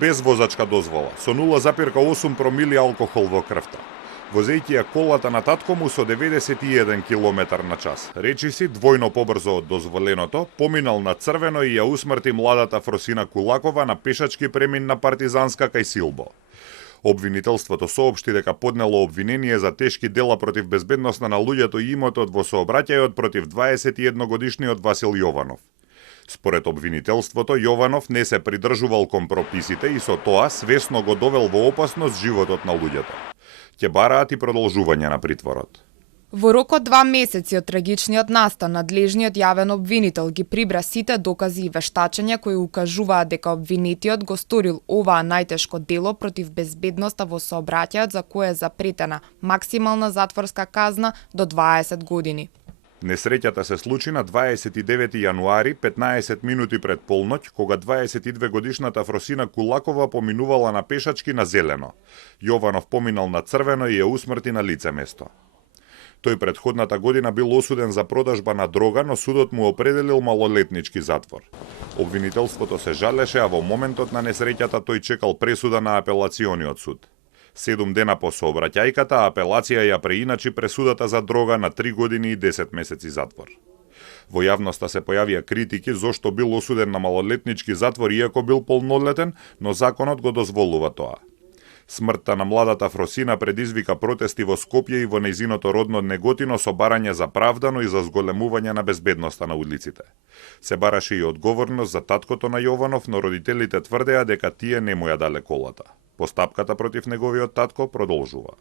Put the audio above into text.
без возачка дозвола, со 0,8 промили алкохол во крвта. Возејќи ја колата на татко му со 91 км на час, речиси двојно побрзо од дозволеното, поминал на црвено и ја усмрти младата Фросина Кулакова на пешачки премин на Партизанска кај Силбо. Обвинителството соопшти дека поднело обвинение за тешки дела против безбедноста на луѓето и имотот во сообраќајот против 21-годишниот Васил Јованов. Според обвинителството, Јованов не се придржувал кон прописите и со тоа свесно го довел во опасност животот на луѓето. Ќе бараат и продолжување на притворот. Во рок од 2 месеци од трагичниот настан, надлежниот јавен обвинител ги прибра сите докази и вештачења кои укажуваат дека обвинетиот го сторил оваа најтешко дело против безбедноста во сообраќајот за кое е запретена максимална затворска казна до 20 години. Несреќата се случи на 29 јануари, 15 минути пред полноќ, кога 22 годишната Фросина Кулакова поминувала на пешачки на зелено. Јованов поминал на црвено и ја усмрти на лице место. Тој претходната година бил осуден за продажба на дрога, но судот му определил малолетнички затвор. Обвинителството се жалеше, а во моментот на несреќата тој чекал пресуда на апелациониот суд. 7 дена по сообраќајката, апелација ја преиначи пресудата за дрога на 3 години и 10 месеци затвор. Во јавноста се појавија критики зошто бил осуден на малолетнички затвор иако бил полнолетен, но законот го дозволува тоа. Смртта на младата Фросина предизвика протести во Скопје и во нејзиното родно Неготино со барање за правдано и за зголемување на безбедноста на улиците. Се бараше и одговорност за таткото на Јованов, но родителите тврдеа дека тие не му ја дале колата. Постапката против неговиот татко продолжува.